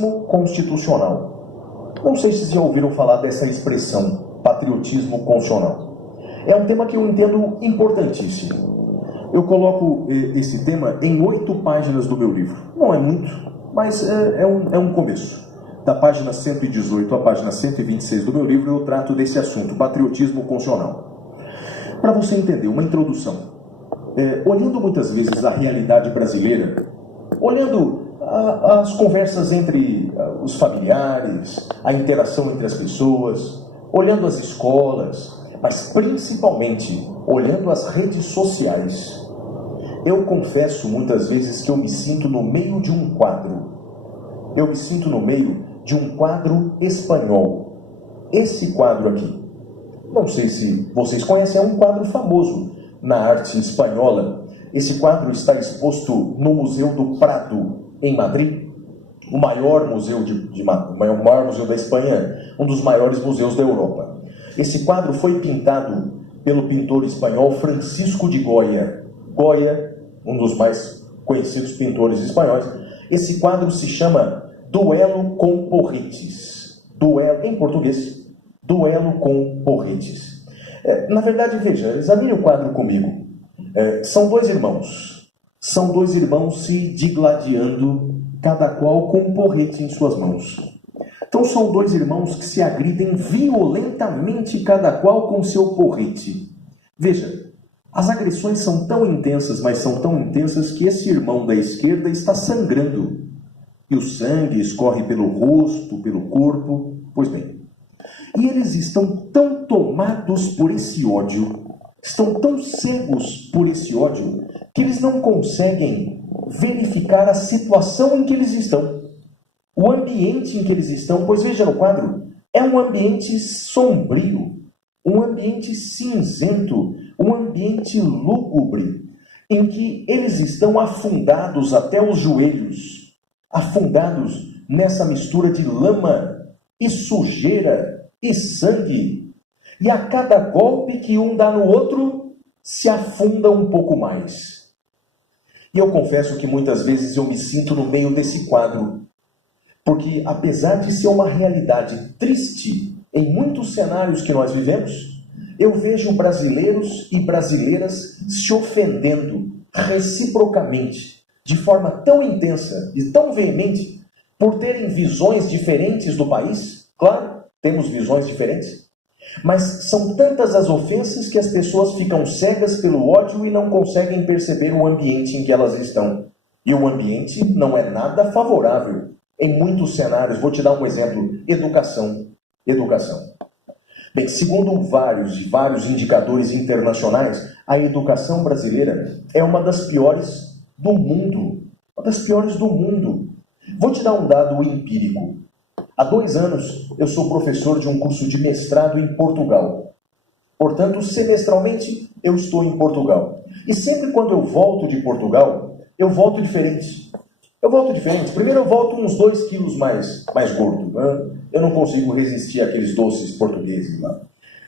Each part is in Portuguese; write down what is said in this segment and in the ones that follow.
constitucional. Não sei se já ouviram falar dessa expressão, patriotismo constitucional. É um tema que eu entendo importantíssimo. Eu coloco esse tema em 8 páginas do meu livro. Não é muito, mas é um começo. Da página 118 à página 126 do meu livro, eu trato desse assunto, patriotismo constitucional. Para você entender, uma introdução. Olhando muitas vezes a realidade brasileira, olhando as conversas entre os familiares, a interação entre as pessoas, olhando as escolas, mas principalmente olhando as redes sociais, eu confesso muitas vezes que eu me sinto no meio de um quadro. Eu me sinto no meio de um quadro espanhol. Esse quadro aqui, não sei se vocês conhecem, é um quadro famoso na arte espanhola. Esse quadro está exposto no Museu do Prado, em Madrid, o maior museu, o maior museu da Espanha, um dos maiores museus da Europa. Esse quadro foi pintado pelo pintor espanhol Francisco de Goya. Goya, um dos mais conhecidos pintores espanhóis. Esse quadro se chama Duelo com Porretes. Em português, Duelo com Porretes. Na verdade, veja, examine o quadro comigo. São dois irmãos. São dois irmãos se digladiando, cada qual com um porrete em suas mãos. Então são dois irmãos que se agridem violentamente, cada qual com seu porrete. Veja, as agressões são tão intensas, mas são tão intensas que esse irmão da esquerda está sangrando. E o sangue escorre pelo rosto, pelo corpo. Pois bem, e eles estão tão tomados por esse ódio, estão tão cegos por esse ódio, que eles não conseguem verificar a situação em que eles estão. O ambiente em que eles estão, pois veja no quadro, é um ambiente sombrio, um ambiente cinzento, um ambiente lúgubre, em que eles estão afundados até os joelhos, afundados nessa mistura de lama e sujeira e sangue. E a cada golpe que um dá no outro, se afunda um pouco mais. E eu confesso que muitas vezes eu me sinto no meio desse quadro, porque apesar de ser uma realidade triste em muitos cenários que nós vivemos, eu vejo brasileiros e brasileiras se ofendendo reciprocamente, de forma tão intensa e tão veemente, por terem visões diferentes do país. Claro, temos visões diferentes, mas são tantas as ofensas que as pessoas ficam cegas pelo ódio e não conseguem perceber o ambiente em que elas estão. E o ambiente não é nada favorável em muitos cenários. Vou te dar um exemplo. Educação. Bem, segundo vários indicadores internacionais, a educação brasileira é uma das piores do mundo. Uma das piores do mundo. Vou te dar um dado empírico. Há 2 anos, eu sou professor de um curso de mestrado em Portugal. Portanto, semestralmente, eu estou em Portugal. E sempre quando eu volto de Portugal, eu volto diferente. Primeiro eu volto uns 2 quilos mais gordo. Eu não consigo resistir àqueles doces portugueses lá.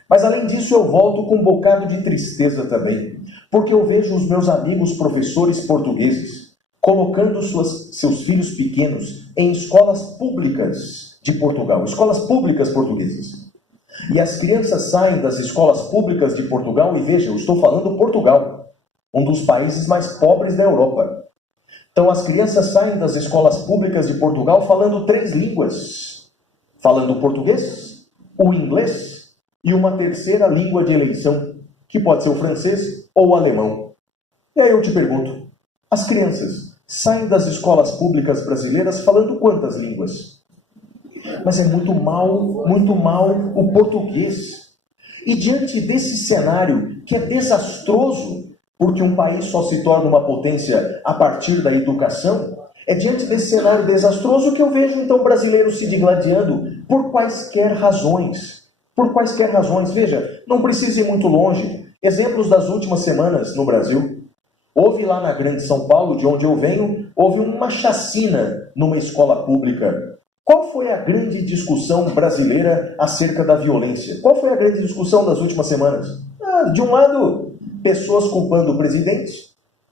Mas além disso, eu volto com um bocado de tristeza também. Porque eu vejo os meus amigos professores portugueses colocando seus filhos pequenos em escolas públicas de Portugal, escolas públicas portuguesas. E as crianças saem das escolas públicas de Portugal, e veja, eu estou falando Portugal, um dos países mais pobres da Europa. Então as crianças saem das escolas públicas de Portugal falando 3 línguas. Falando o português, o inglês e uma terceira língua de eleição, que pode ser o francês ou o alemão. E aí eu te pergunto, as crianças saem das escolas públicas brasileiras falando quantas línguas? Mas é muito mal o português. E diante desse cenário, que é desastroso, porque um país só se torna uma potência a partir da educação, é diante desse cenário desastroso que eu vejo, então, brasileiros se digladiando por quaisquer razões. Veja, não precisa ir muito longe. Exemplos das últimas semanas no Brasil. Houve lá na Grande São Paulo, de onde eu venho, houve uma chacina numa escola pública. Qual foi a grande discussão brasileira acerca da violência? Qual foi a grande discussão das últimas semanas? De um lado, pessoas culpando o presidente,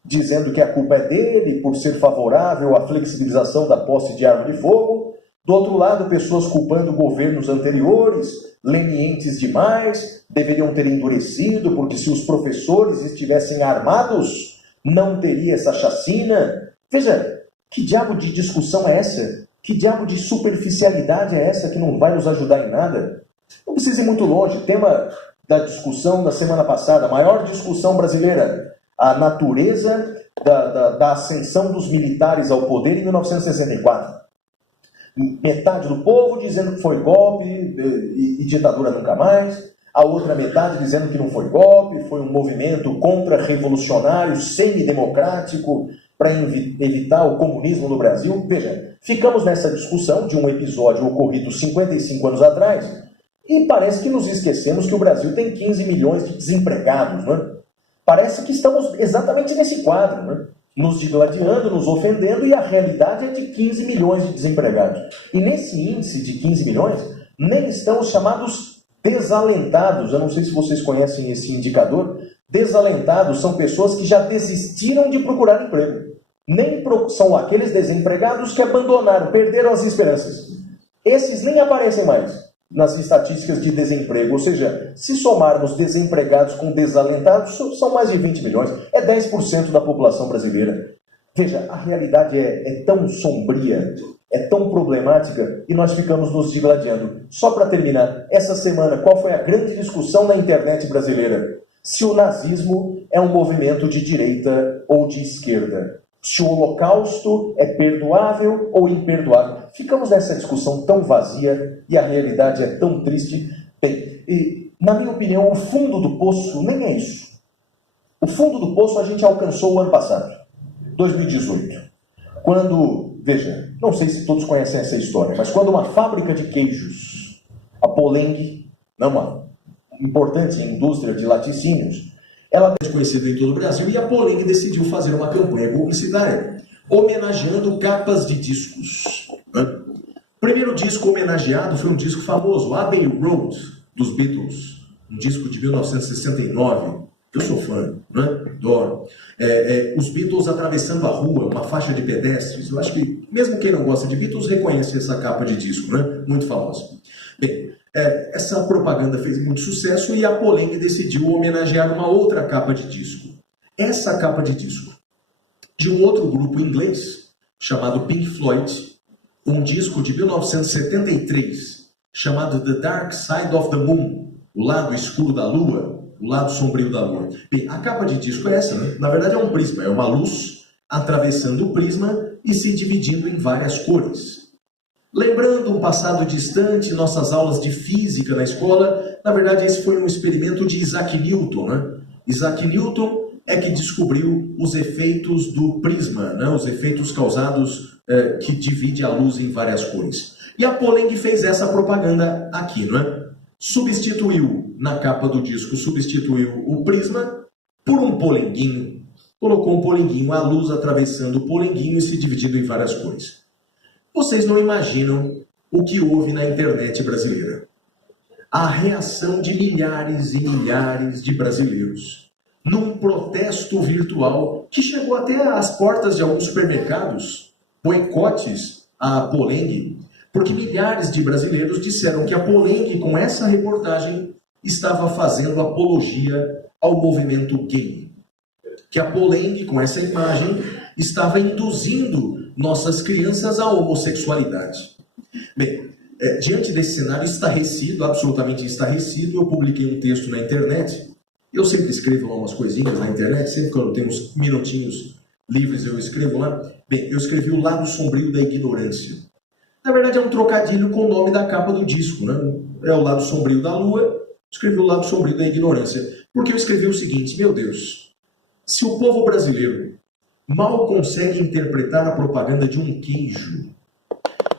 dizendo que a culpa é dele por ser favorável à flexibilização da posse de arma de fogo, Do outro lado, pessoas culpando governos anteriores, lenientes demais, deveriam ter endurecido, porque se os professores estivessem armados, não teria essa chacina. Veja, que diabo de discussão é essa? Que diabo de superficialidade é essa que não vai nos ajudar em nada? Não precisa ir muito longe. Tema da discussão da semana passada, a maior discussão brasileira, a natureza da ascensão dos militares ao poder em 1964. Metade do povo dizendo que foi golpe e ditadura nunca mais. A outra metade dizendo que não foi golpe, foi um movimento contra-revolucionário, semi-democrático, para evitar o comunismo no Brasil. Veja, ficamos nessa discussão de um episódio ocorrido 55 anos atrás e parece que nos esquecemos que o Brasil tem 15 milhões de desempregados, não é? Parece que estamos exatamente nesse quadro, né? Nos digladiando, nos ofendendo, e a realidade é de 15 milhões de desempregados. E nesse índice de 15 milhões, nem estão os chamados desalentados. Eu não sei se vocês conhecem esse indicador. Desalentados são pessoas que já desistiram de procurar emprego. Nem são aqueles desempregados que abandonaram, perderam as esperanças. Esses nem aparecem mais nas estatísticas de desemprego. Ou seja, se somarmos desempregados com desalentados, são mais de 20 milhões. É 10% da população brasileira. Veja, a realidade é tão sombria, é tão problemática, e nós ficamos nos digladiando. Só para terminar, essa semana, qual foi a grande discussão na internet brasileira? Se o nazismo é um movimento de direita ou de esquerda. Se o Holocausto é perdoável ou imperdoável. Ficamos nessa discussão tão vazia e a realidade é tão triste. Bem, e, na minha opinião, o fundo do poço nem é isso. O fundo do poço a gente alcançou o ano passado, 2018. Quando, veja, não sei se todos conhecem essa história, mas quando uma fábrica de queijos, a Poleng, uma importante indústria de laticínios, ela é conhecida em todo o Brasil, e a Poleng decidiu fazer uma campanha publicitária homenageando capas de discos. O primeiro disco homenageado foi um disco famoso, Abbey Road, dos Beatles, um disco de 1969. Eu sou fã, adoro. Os Beatles atravessando a rua, uma faixa de pedestres. Eu acho que, mesmo quem não gosta de Beatles, reconhece essa capa de disco, muito famosa. Bem, essa propaganda fez muito sucesso e a Poleng decidiu homenagear uma outra capa de disco. Essa capa de disco, de um outro grupo inglês, chamado Pink Floyd, um disco de 1973, chamado The Dark Side of the Moon, o lado escuro da lua, o lado sombrio da lua. Bem, a capa de disco é essa, Na verdade é um prisma, é uma luz atravessando o prisma e se dividindo em várias cores. Lembrando um passado distante, nossas aulas de física na escola, na verdade esse foi um experimento de Isaac Newton, Isaac Newton é que descobriu os efeitos do prisma, os efeitos causados que divide a luz em várias cores. E a Poleng fez essa propaganda aqui, Substituiu, na capa do disco, substituiu o prisma por um polenguinho. Colocou um polenguinho, a luz atravessando o polenguinho e se dividindo em várias cores. Vocês não imaginam o que houve na internet brasileira. A reação de milhares e milhares de brasileiros num protesto virtual que chegou até às portas de alguns supermercados, boicotes à Poleng, porque milhares de brasileiros disseram que a Poleng, com essa reportagem, estava fazendo apologia ao movimento gay. Que a Poleng, com essa imagem, estava induzindo nossas crianças à homossexualidade. Bem, diante desse cenário estarrecido, absolutamente estarrecido, eu publiquei um texto na internet. Eu sempre escrevo lá umas coisinhas na internet, sempre que eu tenho uns minutinhos livres eu escrevo lá. Bem, eu escrevi O Lado Sombrio da Ignorância. Na verdade é um trocadilho com o nome da capa do disco, É o lado sombrio da lua, escrevi O Lado Sombrio da Ignorância. Porque eu escrevi o seguinte, meu Deus, se o povo brasileiro mal consegue interpretar a propaganda de um queijo,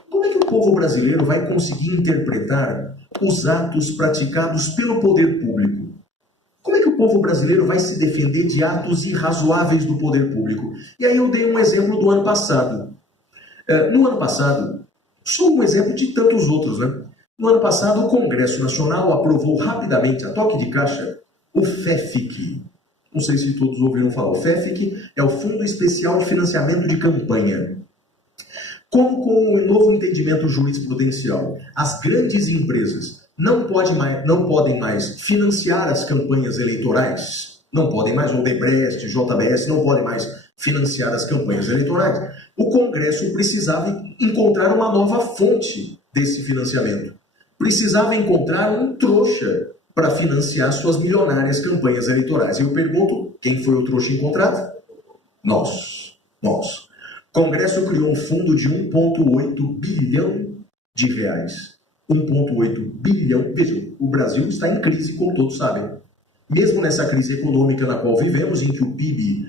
como é que o povo brasileiro vai conseguir interpretar os atos praticados pelo poder público? Como é que o povo brasileiro vai se defender de atos irrazoáveis do poder público? E aí eu dei um exemplo do ano passado. No ano passado, só um exemplo de tantos outros, No ano passado, o Congresso Nacional aprovou rapidamente, a toque de caixa, o FEFIC. Não sei se todos ouviram falar. O FEFIC é o Fundo Especial de Financiamento de Campanha. Como com o novo entendimento jurisprudencial, as grandes empresas não podem mais financiar as campanhas eleitorais, não podem mais, Odebrecht, JBS, não podem mais financiar as campanhas eleitorais, o Congresso precisava encontrar uma nova fonte desse financiamento. Precisava encontrar um trouxa para financiar suas milionárias campanhas eleitorais. E eu pergunto, quem foi o trouxa encontrado? Nós. O Congresso criou um fundo de 1,8 bilhão de reais. 1,8 bilhão. Vejam, o Brasil está em crise, como todos sabem. Mesmo nessa crise econômica na qual vivemos, em que o PIB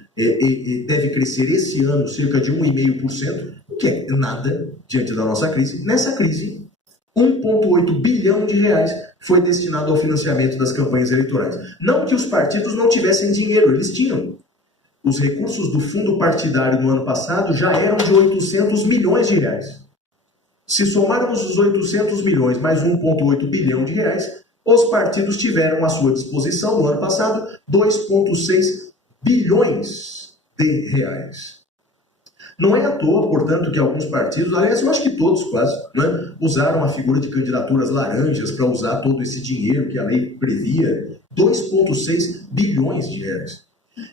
deve crescer esse ano cerca de 1,5%, o que é nada diante da nossa crise, nessa crise, 1,8 bilhão de reais foi destinado ao financiamento das campanhas eleitorais. Não que os partidos não tivessem dinheiro, eles tinham. Os recursos do fundo partidário no ano passado já eram de 800 milhões de reais. Se somarmos os 800 milhões mais 1,8 bilhão de reais, os partidos tiveram à sua disposição, no ano passado, 2,6 bilhões de reais. Não é à toa, portanto, que alguns partidos, aliás, eu acho que todos quase, né, usaram a figura de candidaturas laranjas para usar todo esse dinheiro que a lei previa, 2,6 bilhões de reais.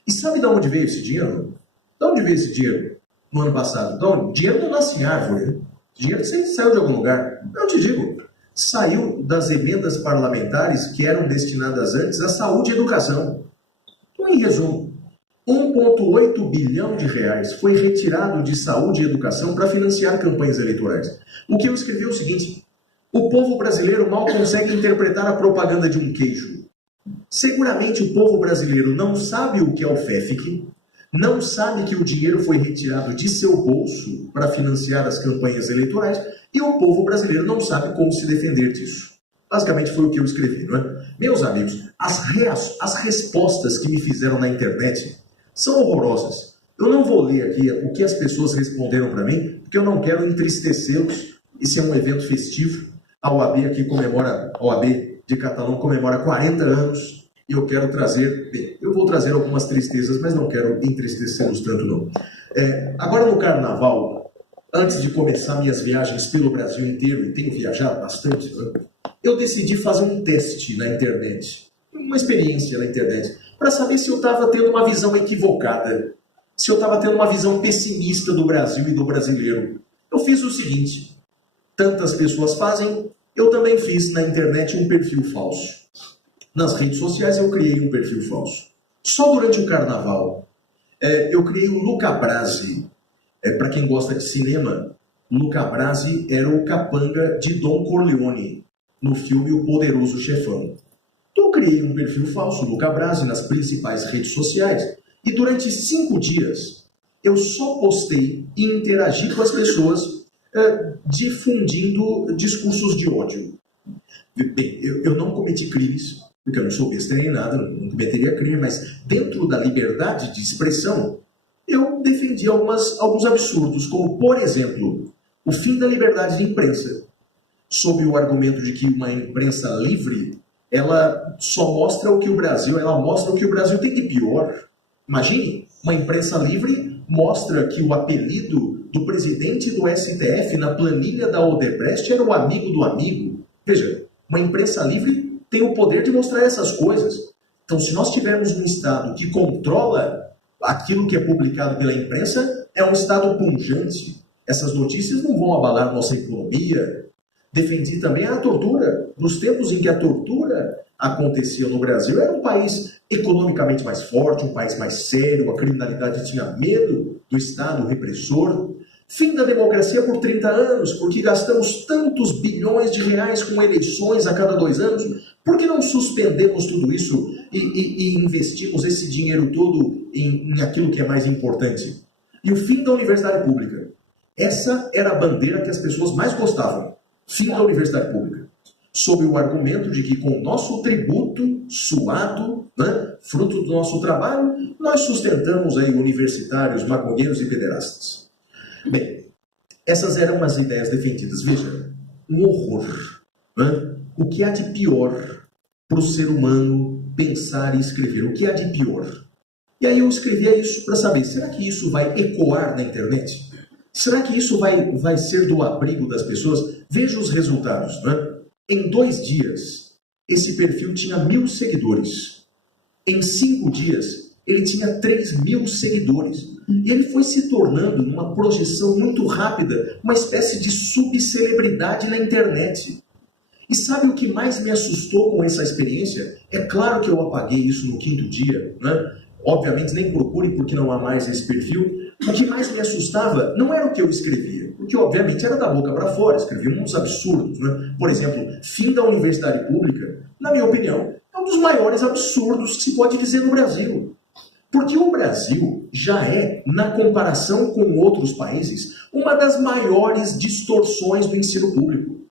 E sabe de onde veio esse dinheiro? De onde veio esse dinheiro no ano passado? Então, dinheiro não nasce em árvore, né? Dinheiro saiu de algum lugar. Eu te digo, saiu das emendas parlamentares que eram destinadas antes à saúde e educação. Então, em resumo, 1,8 bilhão de reais foi retirado de saúde e educação para financiar campanhas eleitorais. O que eu escrevi é o seguinte: o povo brasileiro mal consegue interpretar a propaganda de um queijo. Seguramente o povo brasileiro não sabe o que é o FEFIC, não sabe que o dinheiro foi retirado de seu bolso para financiar as campanhas eleitorais, e o povo brasileiro não sabe como se defender disso. Basicamente foi o que eu escrevi, não é? Meus amigos, as respostas que me fizeram na internet são horrorosas. Eu não vou ler aqui o que as pessoas responderam para mim, porque eu não quero entristecê-los. Esse é um evento festivo. A OAB aqui comemora, a OAB de Catalão comemora 40 anos, e eu quero trazer, bem, eu vou trazer algumas tristezas, mas não quero entristecê-los tanto não. Agora no Carnaval, antes de começar minhas viagens pelo Brasil inteiro, e tenho viajado bastante, né, eu decidi fazer um teste na internet, uma experiência na internet, para saber se eu estava tendo uma visão equivocada, se eu estava tendo uma visão pessimista do Brasil e do brasileiro. Eu fiz o seguinte: tantas pessoas fazem, eu também fiz na internet um perfil falso. Nas redes sociais eu criei um perfil falso. Só durante o Carnaval, eu criei o Luca Brasi. Para quem gosta de cinema, Luca Brasi era o capanga de Don Corleone, no filme O Poderoso Chefão. Então eu criei um perfil falso, Luca Brasi, nas principais redes sociais, e durante 5 dias eu só postei e interagi com as pessoas difundindo discursos de ódio. Bem, eu não cometi crimes, porque eu não sou besta nem nada, não cometeria crime, mas dentro da liberdade de expressão, eu defendi alguns absurdos, como, por exemplo, o fim da liberdade de imprensa, sob o argumento de que uma imprensa livre, ela só mostra o que o Brasil, ela mostra o que o Brasil tem de pior. Imagine, uma imprensa livre mostra que o apelido do presidente do STF na planilha da Odebrecht era o amigo do amigo. Veja, uma imprensa livre tem o poder de mostrar essas coisas. Então, se nós tivermos um Estado que controla aquilo que é publicado pela imprensa, é um Estado pungente. Essas notícias não vão abalar nossa economia. Defendi também a tortura. Nos tempos em que a tortura acontecia no Brasil, era um país economicamente mais forte, um país mais sério, a criminalidade tinha medo do Estado repressor. Fim da democracia por 30 anos, porque gastamos tantos bilhões de reais com eleições a cada 2 anos. Por que não suspendemos tudo isso e investimos esse dinheiro todo em aquilo que é mais importante? E o fim da universidade pública. Essa era a bandeira que as pessoas mais gostavam. Fim da universidade pública. Sob o argumento de que com o nosso tributo suado, né, fruto do nosso trabalho, nós sustentamos aí universitários, maconheiros e pederastas. Bem, essas eram as ideias defendidas. Veja, um horror. Né? O que há de pior para o ser humano pensar e escrever? O que há de pior? E aí eu escrevia isso para saber, será que isso vai ecoar na internet? Será que isso vai ser do abrigo das pessoas? Veja os resultados, né? Em 2 dias, esse perfil tinha 1.000 seguidores. Em 5 dias, ele tinha 3.000 seguidores. E ele foi se tornando, numa projeção muito rápida, uma espécie de subcelebridade na internet. E sabe o que mais me assustou com essa experiência? É claro que eu apaguei isso no 5º dia, né? Obviamente nem procure porque não há mais esse perfil. O que mais me assustava não era o que eu escrevia, porque obviamente era da boca para fora, escrevia uns absurdos, né? Por exemplo, fim da universidade pública, na minha opinião, é um dos maiores absurdos que se pode dizer no Brasil. Porque o Brasil já é, na comparação com outros países, uma das maiores distorções do ensino público.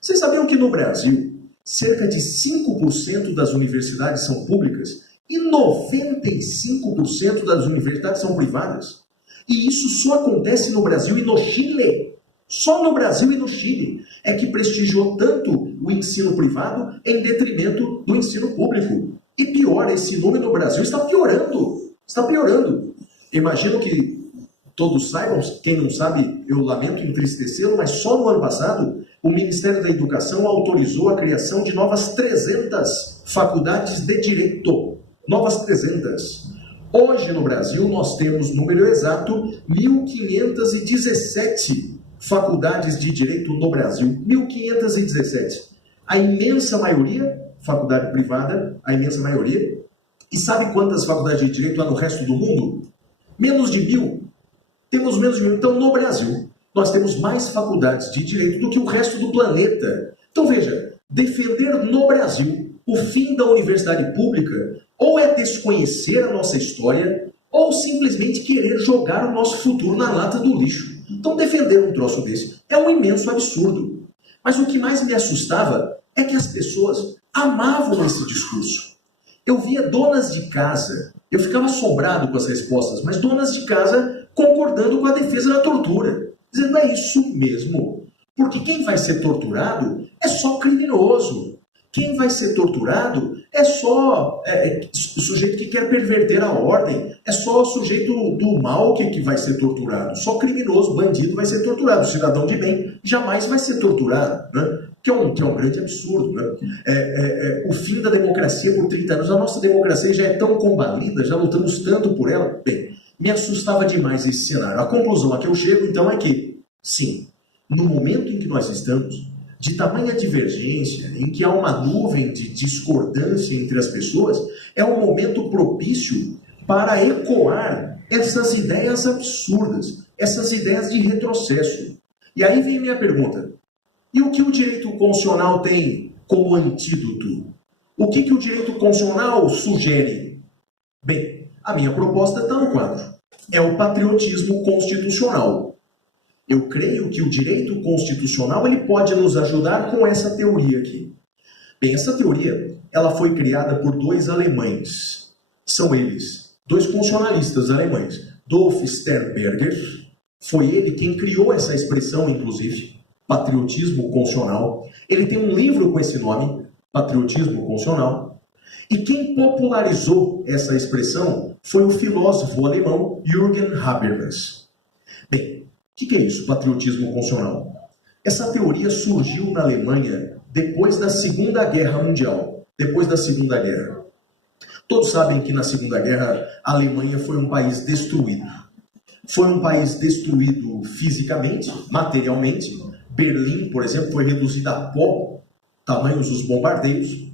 Vocês sabiam que no Brasil, cerca de 5% das universidades são públicas e 95% das universidades são privadas? E isso só acontece no Brasil e no Chile. Só no Brasil e no Chile é que prestigiou tanto o ensino privado em detrimento do ensino público. E pior, esse número no Brasil está piorando. Está piorando. Imagino que todos saibam, quem não sabe, eu lamento entristecê-lo, mas só no ano passado o Ministério da Educação autorizou a criação de novas 300 faculdades de direito. Novas 300. Hoje no Brasil nós temos, número exato, 1.517 faculdades de direito no Brasil. 1.517. A imensa maioria, faculdade privada, a imensa maioria. E sabe quantas faculdades de direito há no resto do mundo? Menos de 1.000. Temos menos de 1.000. Então, no Brasil, nós temos mais faculdades de direito do que o resto do planeta. Então, veja, defender no Brasil o fim da universidade pública ou é desconhecer a nossa história ou simplesmente querer jogar o nosso futuro na lata do lixo. Então, defender um troço desse é um imenso absurdo. Mas o que mais me assustava é que as pessoas amavam esse discurso. Eu via donas de casa, eu ficava assombrado com as respostas, mas donas de casa concordando com a defesa da tortura. Dizendo, é isso mesmo. Porque quem vai ser torturado é só criminoso. Quem vai ser torturado é só sujeito que quer perverter a ordem. É só o sujeito do mal que vai ser torturado. Só criminoso, bandido vai ser torturado. O cidadão de bem jamais vai ser torturado, né? Que é um grande absurdo, né? O fim da democracia por 30 anos. A nossa democracia já é tão combalida, já lutamos tanto por ela. Bem, me assustava demais esse cenário. A conclusão a que eu chego, então, é que, sim, no momento em que nós estamos, de tamanha divergência, em que há uma nuvem de discordância entre as pessoas, é um momento propício para ecoar essas ideias absurdas, essas ideias de retrocesso. E aí vem minha pergunta. E o que o direito constitucional tem como antídoto? O que o direito constitucional sugere? Bem, a minha proposta está no quadro. É o patriotismo constitucional. Eu creio que o direito constitucional ele pode nos ajudar com essa teoria aqui. Bem, essa teoria ela foi criada por 2 alemães. São eles, 2 constitucionalistas alemães. Dolf Sternberger, foi ele quem criou essa expressão, inclusive, patriotismo constitucional. Ele tem um livro com esse nome, Patriotismo Constitucional. E quem popularizou essa expressão foi o filósofo alemão Jürgen Habermas. Bem, o que é isso, patriotismo constitucional? Essa teoria surgiu na Alemanha depois da Segunda Guerra Mundial. Depois da Segunda Guerra. Todos sabem que na Segunda Guerra a Alemanha foi um país destruído. Foi um país destruído fisicamente, materialmente. Berlim, por exemplo, foi reduzida a pó, tamanhos dos bombardeios.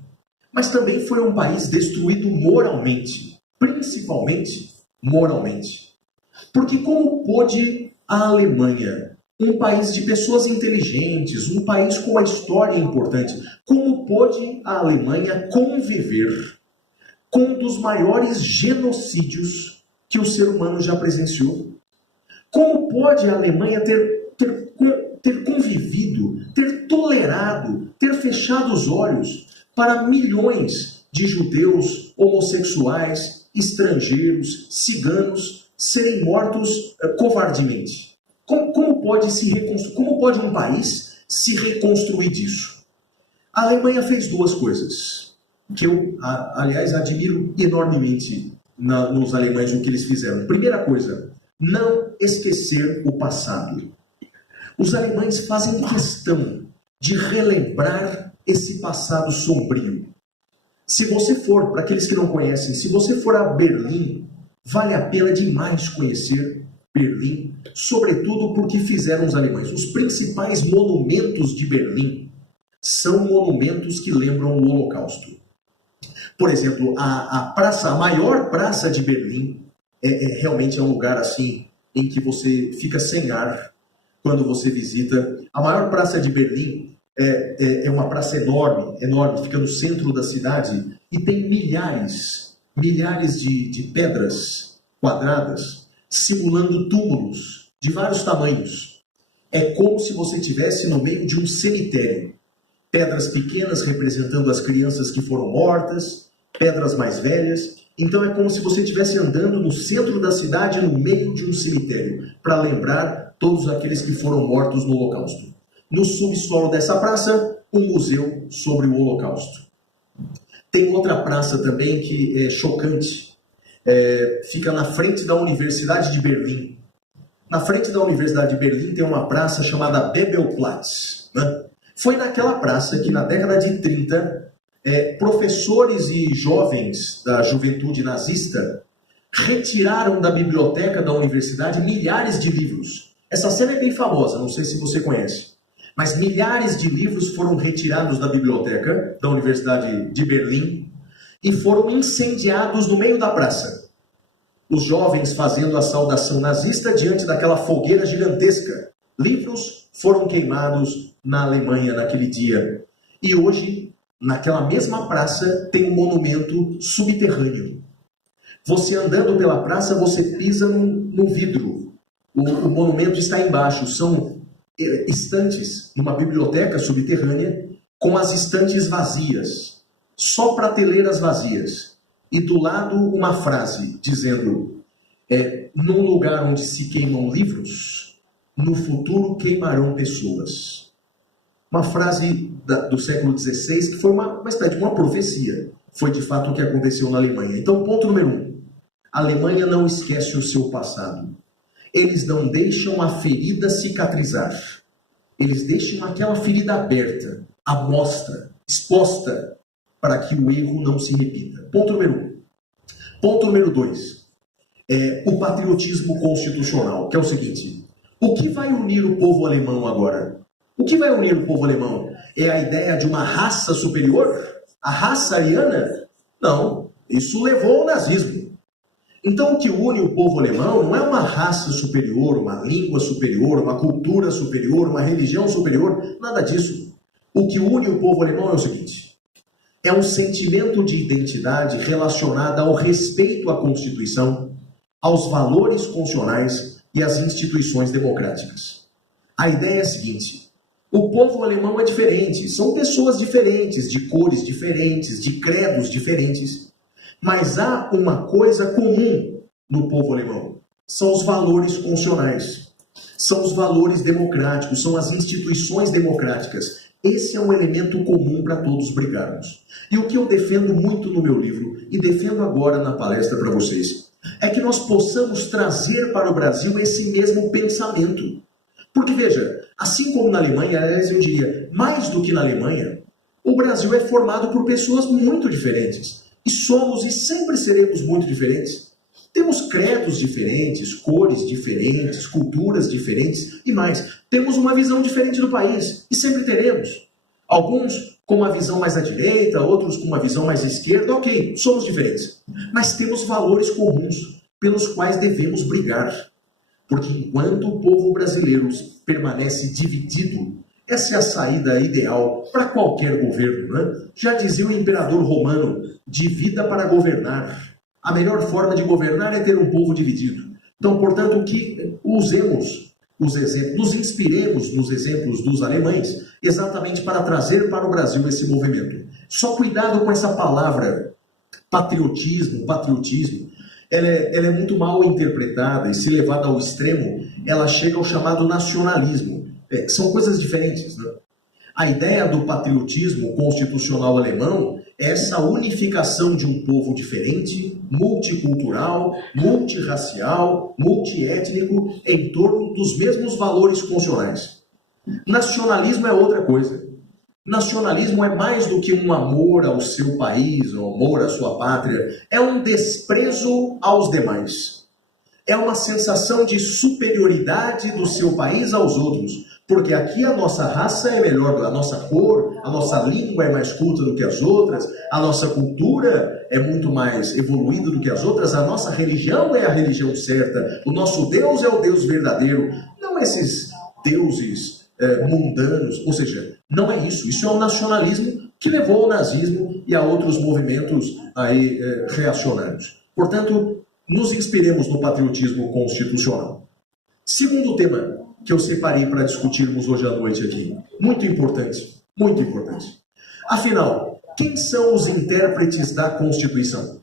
Mas também foi um país destruído moralmente. Principalmente moralmente. Porque como pôde a Alemanha, um país de pessoas inteligentes, um país com uma história importante, como pôde a Alemanha conviver com um dos maiores genocídios que o ser humano já presenciou? Como pode a Alemanha ter convivido, ter tolerado, ter fechado os olhos para milhões de judeus, homossexuais, estrangeiros, ciganos serem mortos covardemente? Como pode um país se reconstruir disso? A Alemanha fez 2 coisas, que eu, aliás, admiro enormemente nos alemães o que eles fizeram. Primeira coisa, não esquecer o passado. Os alemães fazem questão de relembrar esse passado sombrio. Se você for, para aqueles que não conhecem, se você for a Berlim, vale a pena demais conhecer Berlim, sobretudo porque fizeram os alemães. Os principais monumentos de Berlim são monumentos que lembram o Holocausto. Por exemplo, a maior praça de Berlim realmente é um lugar assim em que você fica sem ar quando você visita. A maior praça de Berlim é uma praça enorme, fica no centro da cidade e tem milhares de pedras quadradas simulando túmulos de vários tamanhos. É como se você estivesse no meio de um cemitério. Pedras pequenas representando as crianças que foram mortas, pedras mais velhas. Então é como se você estivesse andando no centro da cidade, no meio de um cemitério, para lembrar todos aqueles que foram mortos no Holocausto. No subsolo dessa praça, um museu sobre o Holocausto. Tem outra praça também que é chocante. Fica na frente da Universidade de Berlim. Na frente da Universidade de Berlim tem uma praça chamada Bebelplatz, né? Foi naquela praça que na década de 30, professores e jovens da juventude nazista retiraram da biblioteca da universidade milhares de livros. Essa cena é bem famosa, não sei se você conhece. Mas milhares de livros foram retirados da biblioteca da Universidade de Berlim e foram incendiados no meio da praça. Os jovens fazendo a saudação nazista diante daquela fogueira gigantesca. Livros foram queimados na Alemanha naquele dia. E hoje, naquela mesma praça, tem um monumento subterrâneo. Você andando pela praça, você pisa num vidro. O monumento está embaixo. São estantes numa biblioteca subterrânea com as estantes vazias. Só prateleiras vazias. E do lado uma frase dizendo: num lugar onde se queimam livros, no futuro queimarão pessoas. Uma frase do século XVI que foi uma espécie de uma profecia. Foi de fato o que aconteceu na Alemanha. Então, ponto número 1. A Alemanha não esquece o seu passado. Eles não deixam a ferida cicatrizar. Eles deixam aquela ferida aberta, à mostra, exposta, para que o erro não se repita. Ponto número 1. Ponto número 2. O patriotismo constitucional, que é o seguinte: o que vai unir o povo alemão agora? O que vai unir o povo alemão? É a ideia de uma raça superior? A raça ariana? Não, isso levou ao nazismo. Então o que une o povo alemão não é uma raça superior, uma língua superior, uma cultura superior, uma religião superior, nada disso. O que une o povo alemão é o seguinte: é um sentimento de identidade relacionado ao respeito à Constituição, aos valores constitucionais e às instituições democráticas. A ideia é a seguinte: o povo alemão é diferente, são pessoas diferentes, de cores diferentes, de credos diferentes, mas há uma coisa comum no povo alemão: são os valores constitucionais, são os valores democráticos, são as instituições democráticas. Esse é um elemento comum para todos brigarmos. E o que eu defendo muito no meu livro, e defendo agora na palestra para vocês, é que nós possamos trazer para o Brasil esse mesmo pensamento. Porque, veja, assim como na Alemanha, aliás, eu diria, mais do que na Alemanha, o Brasil é formado por pessoas muito diferentes. E somos e sempre seremos muito diferentes. Temos credos diferentes, cores diferentes, culturas diferentes e mais. Temos uma visão diferente do país e sempre teremos. Alguns com uma visão mais à direita, outros com uma visão mais à esquerda. Ok, somos diferentes. Mas temos valores comuns pelos quais devemos brigar. Porque enquanto o povo brasileiro permanece dividido, essa é a saída ideal para qualquer governo, né? Já dizia o imperador romano: divida para governar. A melhor forma de governar é ter um povo dividido. Então, portanto, que usemos os exemplos, nos inspiremos nos exemplos dos alemães, exatamente para trazer para o Brasil esse movimento. Só cuidado com essa palavra patriotismo. Ela é muito mal interpretada e, se levada ao extremo, ela chega ao chamado nacionalismo. São coisas diferentes, né? A ideia do patriotismo constitucional alemão essa unificação de um povo diferente, multicultural, multirracial, multiétnico, em torno dos mesmos valores funcionais. Nacionalismo é outra coisa. Nacionalismo é mais do que um amor ao seu país, um amor à sua pátria. É um desprezo aos demais. É uma sensação de superioridade do seu país aos outros. Porque aqui a nossa raça é melhor, a nossa cor, a nossa língua é mais culta do que as outras, a nossa cultura é muito mais evoluída do que as outras, a nossa religião é a religião certa, o nosso Deus é o Deus verdadeiro. Não esses deuses mundanos, ou seja, não é isso. Isso é o nacionalismo que levou ao nazismo e a outros movimentos aí, reacionários. Portanto, nos inspiremos no patriotismo constitucional. Segundo tema que eu separei para discutirmos hoje à noite aqui. Muito importante, muito importante. Afinal, quem são os intérpretes da Constituição?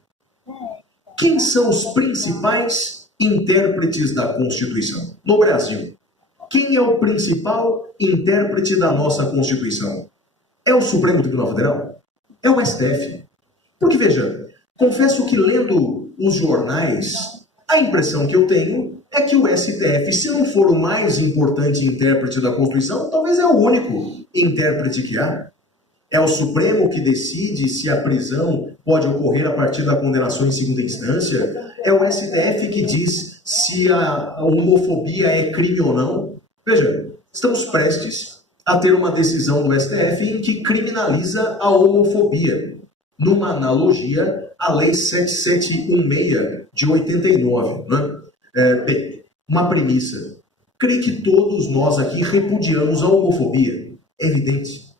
Quem são os principais intérpretes da Constituição no Brasil? Quem é o principal intérprete da nossa Constituição? É o Supremo Tribunal Federal? É o STF? Porque, veja, confesso que lendo os jornais, a impressão que eu tenho é que o STF, se não for o mais importante intérprete da Constituição, talvez é o único intérprete que há. É o Supremo que decide se a prisão pode ocorrer a partir da condenação em segunda instância. É o STF que diz se a homofobia é crime ou não. Veja, estamos prestes a ter uma decisão do STF em que criminaliza a homofobia, numa analogia à Lei 7716 de 89. Né? Bem, uma premissa. Creio que todos nós aqui repudiamos a homofobia. É evidente.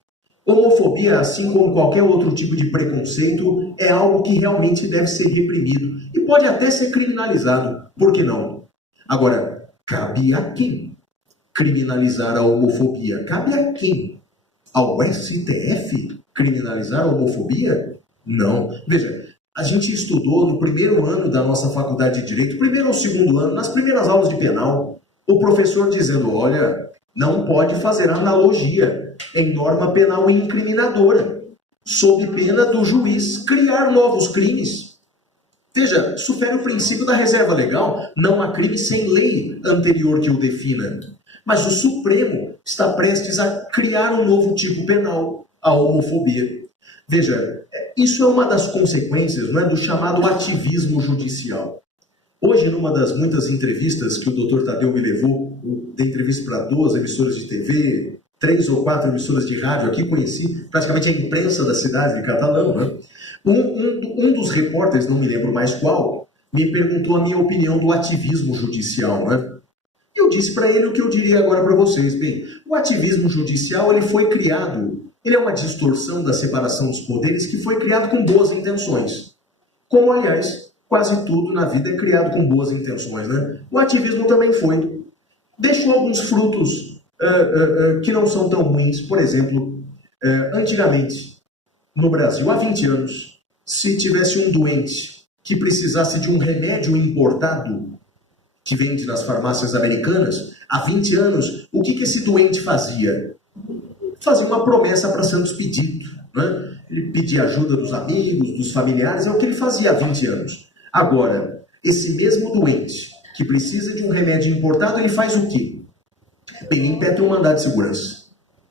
Homofobia, assim como qualquer outro tipo de preconceito, é algo que realmente deve ser reprimido e pode até ser criminalizado. Por que não? Agora, cabe a quem criminalizar a homofobia? Cabe a quem? Ao STF criminalizar a homofobia? Não. Veja, a gente estudou no primeiro ano da nossa faculdade de Direito, primeiro ou segundo ano, nas primeiras aulas de penal, o professor dizendo, olha, não pode fazer analogia em norma penal incriminadora, sob pena do juiz criar novos crimes. Veja, isso fere o princípio da reserva legal, não há crime sem lei anterior que o defina. Mas o Supremo está prestes a criar um novo tipo penal, a homofobia. Veja, isso é uma das consequências, não é, do chamado ativismo judicial. Hoje, numa das muitas entrevistas que o Dr. Tadeu me levou, eu dei entrevista para 2 emissoras de TV, 3 ou 4 emissoras de rádio, aqui conheci praticamente a imprensa da cidade de Catalão, né? Um dos repórteres, não me lembro mais qual, me perguntou a minha opinião do ativismo judicial, né? Eu disse para ele o que eu diria agora para vocês. Bem, o ativismo judicial ele foi criado, ele é uma distorção da separação dos poderes que foi criado com boas intenções. Como, aliás, quase tudo na vida é criado com boas intenções, né? O ativismo também foi. Deixou alguns frutos que não são tão ruins. Por exemplo, antigamente, no Brasil, há 20 anos, se tivesse um doente que precisasse de um remédio importado, que vende nas farmácias americanas, há 20 anos, o que esse doente fazia? Fazia uma promessa para ser despedido, né? Ele pedia ajuda dos amigos, dos familiares, é o que ele fazia há 20 anos. Agora, esse mesmo doente que precisa de um remédio importado, ele faz o quê? Bem, impetra um mandado de segurança.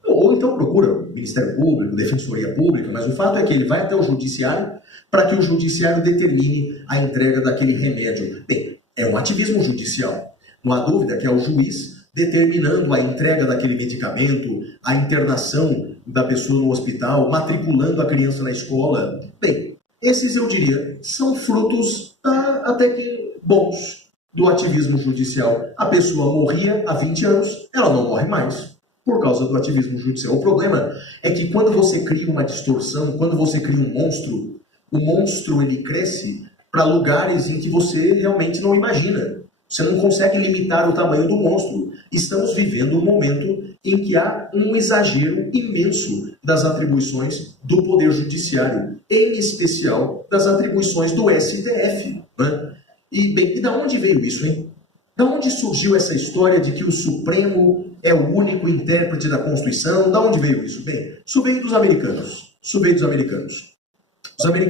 Ou então procura o Ministério Público, Defensoria Pública, mas o fato é que ele vai até o Judiciário para que o Judiciário determine a entrega daquele remédio. Bem, é um ativismo judicial. Não há dúvida que é o juiz determinando a entrega daquele medicamento, a internação da pessoa no hospital, matriculando a criança na escola. Bem, esses, eu diria, são frutos até que bons do ativismo judicial. A pessoa morria há 20 anos, ela não morre mais por causa do ativismo judicial. O problema é que quando você cria uma distorção, quando você cria um monstro, o monstro ele cresce para lugares em que você realmente não imagina. Você não consegue limitar o tamanho do monstro. Estamos vivendo um momento em que há um exagero imenso das atribuições do Poder Judiciário, em especial das atribuições do STF. Né? E, bem, e da onde veio isso, hein? Da onde surgiu essa história de que o Supremo é o único intérprete da Constituição? Da onde veio isso? Bem, isso veio dos americanos. Isso veio dos americanos. americanos